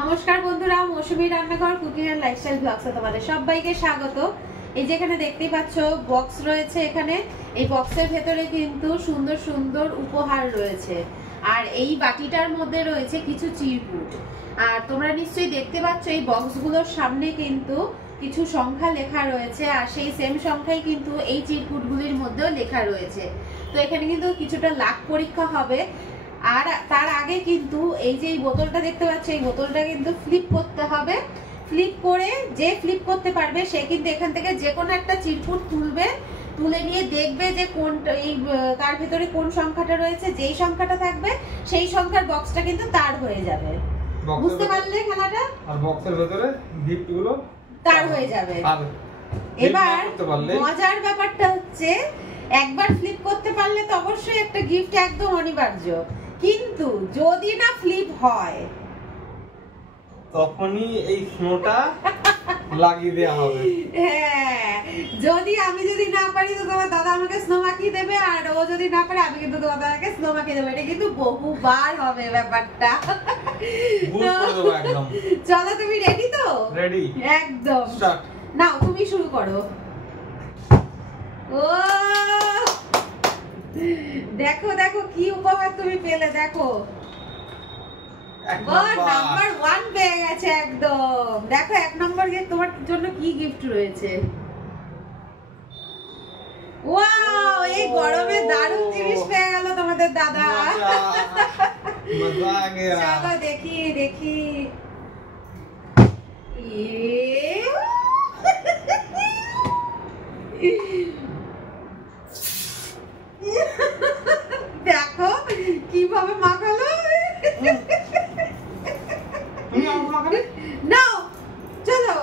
নমস্কার বন্ধুরা, মৌসুমী রান্নাঘর কুকিং এন্ড লাইফস্টাইল ব্লগসে তোমাদের সবাইকে স্বাগত। এই যে এখানে দেখতেই পাচ্ছ বক্স রয়েছে, এখানে এই বক্সের ভেতরে কিন্তু সুন্দর সুন্দর উপহার রয়েছে। আর এই বাটিটার মধ্যে রয়েছে কিছু চিরকুট। আর তোমরা নিশ্চয়ই দেখতে পাচ্ছ এই বক্সগুলোর সামনে কিন্তু কিছু সংখ্যা লেখা রয়েছে, আর সেই সেম সংখ্যাই কিন্তু এই চিরকুটগুলির মধ্যেও লেখা রয়েছে। তো এখানে কিন্তু কিছুটা লাখ পরীক্ষা হবে। আর তার আগে কিন্তু এই যে এই বোতলটা দেখতে পাচ্ছ, এই বোতলটা কিন্তু ফ্লিপ করতে হবে। ফ্লিপ করে যে ফ্লিপ করতে পারবে সে কিন্তু এখান থেকে যে কোনো একটা চিরকুট তুলবে, তুলে নিয়ে দেখবে যে কোনটা এই তার ভিতরে কোন সংখ্যাটা রয়েছে। যেই সংখ্যাটা থাকবে সেই সংখ্যার বক্সটা কিন্তু তার হয়ে যাবে। বুঝতে পারলে খেলাটা? আর বক্সের ভিতরে গিফট গুলো তার হয়ে যাবে। এবার মজার ব্যাপারটা হচ্ছে একবার ফ্লিপ করতে পারলে তো অবশ্যই একটা গিফট একদম অনিবার্য, কিন্তু যদি না ফ্লিপ হয় তখনই এই স্নোটা লাগিয়ে দেওয়া হবে। হ্যাঁ, আমি যদি না পারি তো তোমার দাদা আমাকে স্নো মাখিয়ে দেবে, আর ও যদি না পারে আমি কিন্তু তোমার দাদাকে স্নো মাখিয়ে দেবো। এটা কিন্তু বহুবার হবে ব্যাপারটা। চলো, তুমি রেডি তো? রেডি, একদম। স্টার্ট নাও, তুমি শুরু করো। ও দেখো দেখো কি উপহার তুমি পেলে, দেখো নাম্বার 1 পেয়ে গেছে একদম। দেখো 1 নম্বর গিফট তোমার জন্য কি গিফট রয়েছে। ওয়াও, এই গরমে দারুণ জিনিস পেয়ে গেল তোমাদের দাদা। মজা আ গয়া। চলো দেখি দেখি। দেখো কিভাবে মাখালো। নাও চলো।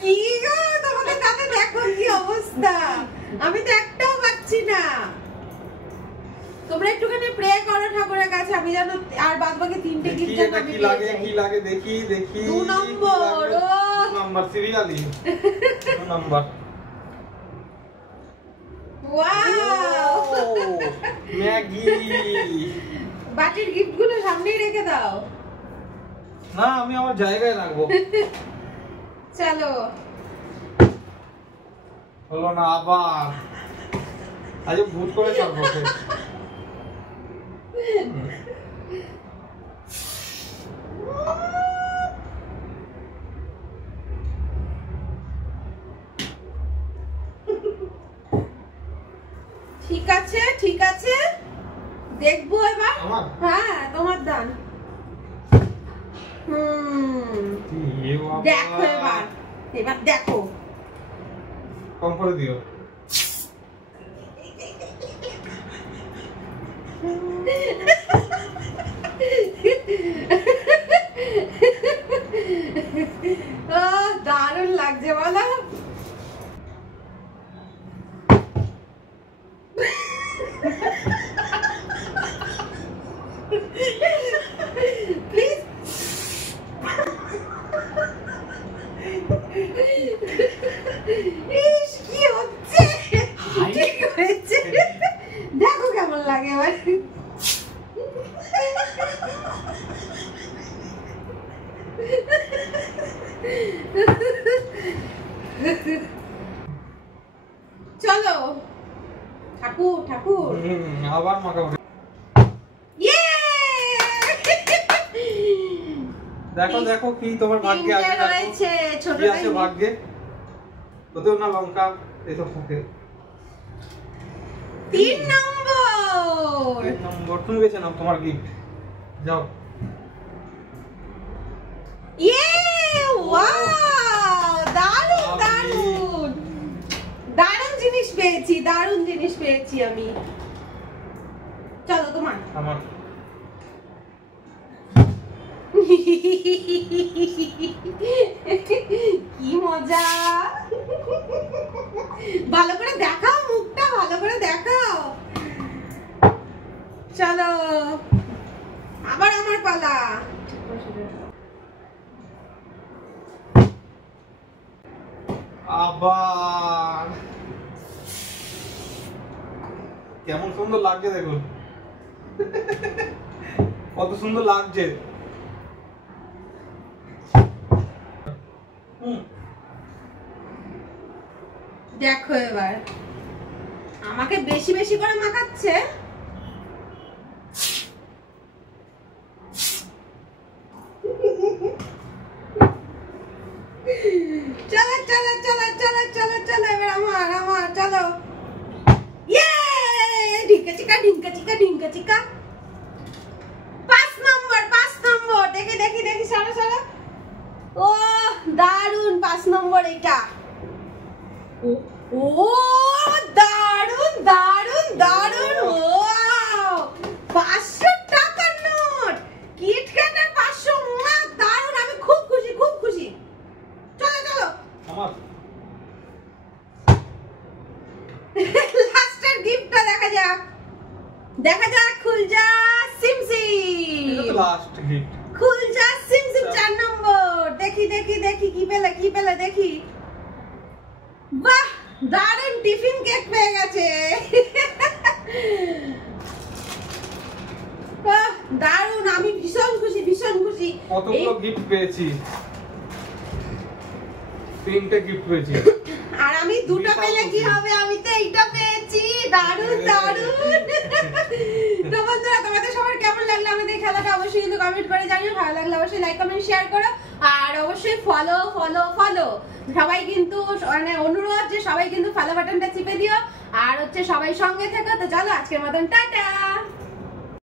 কি গো তোমাদের দাদা, দেখো কি অবস্থা, আমি তো একটাও পাচ্ছি না। তোমরা একটুখানি প্রে করো ঠাকুরের কাছে, আমি জানো আর বাদ বাকি 3টে গিফট যেন আমি পেয়ে যাই। কি লাগে দেখি দেখি। 2 নম্বর। 2 নম্বর সিরিয়ালি 2 নম্বর। Wow, Maggi. বাটির গিফটগুলো সামনেই রেখে দাও। না, আমি আমার জায়গায় রাখবো। চলো। হলো না আবার, আজ ভূত করে চলবো। ঠিক আছে ঠিক আছে, দেখবো এবার। হ্যাঁ, তোমার দান। দেখো এবার, এবার দেখো। কম করে দিও। দারুণ লাগছে বলো। কি হচ্ছে? ঠিক হয়েছে, দেখো কেমন লাগে এবার। চলো ঠাকুর ঠাকুর আবার মাখাবো। দেখো দেখো কি তোমার ভাগ্যে আছে, ছোট কি আছে ভাগ্যে। কোথাও না লঙ্কা এসব থাকে। 3 নম্বর। 3 নম্বর তুমি বেছে নাও তোমার গিফট। যাও। ওয়াও, দারুণ দারুণ দারুণ জিনিস পেয়েছি, দারুণ জিনিস পেয়েছি আমি। চলো তোমার। আমার কি মজা। ভালো করে দেখাও, মুখটা ভালো করে দেখাও। চলো আবার আমার পালা। আবার কেমন সুন্দর লাগছে দেখুন, কত সুন্দর লাগছে। দেখো এবার আমাকে বেশি বেশি করে মাখাচ্ছে। চলো চলো চলো চলো চলো চলো এবার আমার চলো। ইয়ে ঢিঙ্কা চিকা ঢিঙ্কা চিকা ঢিঙ্কা চিকা। 5 নম্বর দেখি দেখি দেখি সারা সারা। ও দারুন 5 নম্বর এটা। ও দারুন দারুন দারুন। ওয়াও 500 টাকার নোট, কিটক্যাটের 500। মা দারুন, আমি খুব খুশি খুব খুশি। চলো চলো আমার লাস্টের গিফটটা দেখা যাক খুল যা সিমসিম। এটা তো লাস্ট গিফট। খুল যা সিমসিম 4 নম্বর। দেখি দেখি দেখি কি পেলে দেখি। বাহ দারুন টিফিন কেক পেয়ে গেছে। বাহ দারুন, আমি ভীষণ খুশি ভীষণ খুশি। কতগুলো গিফট পেয়েছি, 3টে গিফট পেয়েছি। আর আমি 2টা পেলে কি হবে, আমি তো এইটা পেয়েছি। দারুন দারুন। তো বন্ধুরা তোমাদের সবার কেমন লাগলো আমাদের খেলাটা অবশ্যই কিন্তু কমেন্ট করে জানিও। ভালো লাগলে অবশ্যই লাইক কমেন্ট শেয়ার করো, আর অবশ্যই ফলো ফলো ফলো। সবাই কিন্তু মানে অনুরোধ যে সবাই কিন্তু ফলো বাটনটা চিপে দিও, আর হচ্ছে সবাই সঙ্গে থেকো। তো চলো আজকের মতন টাটা।